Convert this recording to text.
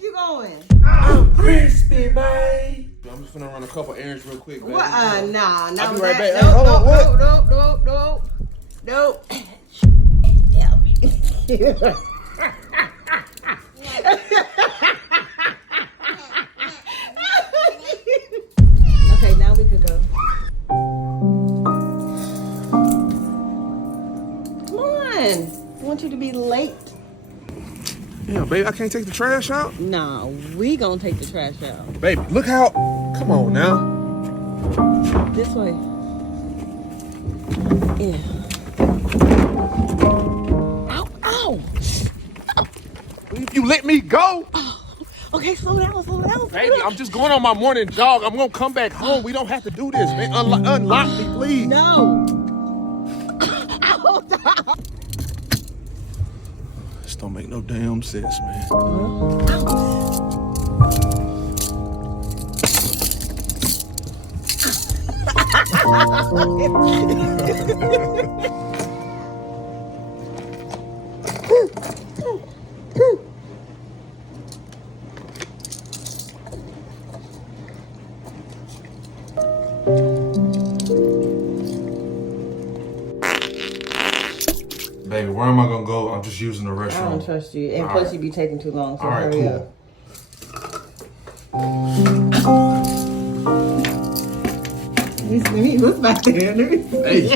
think you going? I'm crispy, man. I'm just finna run a couple errands real quick, baby. What? Nah. I'll be right back. Nope, Hold on, what? Nope. Okay, now we could go. Come on. I want you to be late. Yeah, baby, I can't take the trash out? Nah, we gonna take the trash out. Baby, look how... Come on now. This way. Yeah. Ow, ow. You let me go? Okay, slow down. Baby, I'm just going on my morning jog. I'm gonna come back home. We don't have to do this, man. Unlock me, please. No. This don't make no damn sense, man. Baby, where am I gonna go? I'm just using the restroom. I don't trust you. And plus, you be taking too long, so All right, hurry cool. up. Let me look back there. Hey.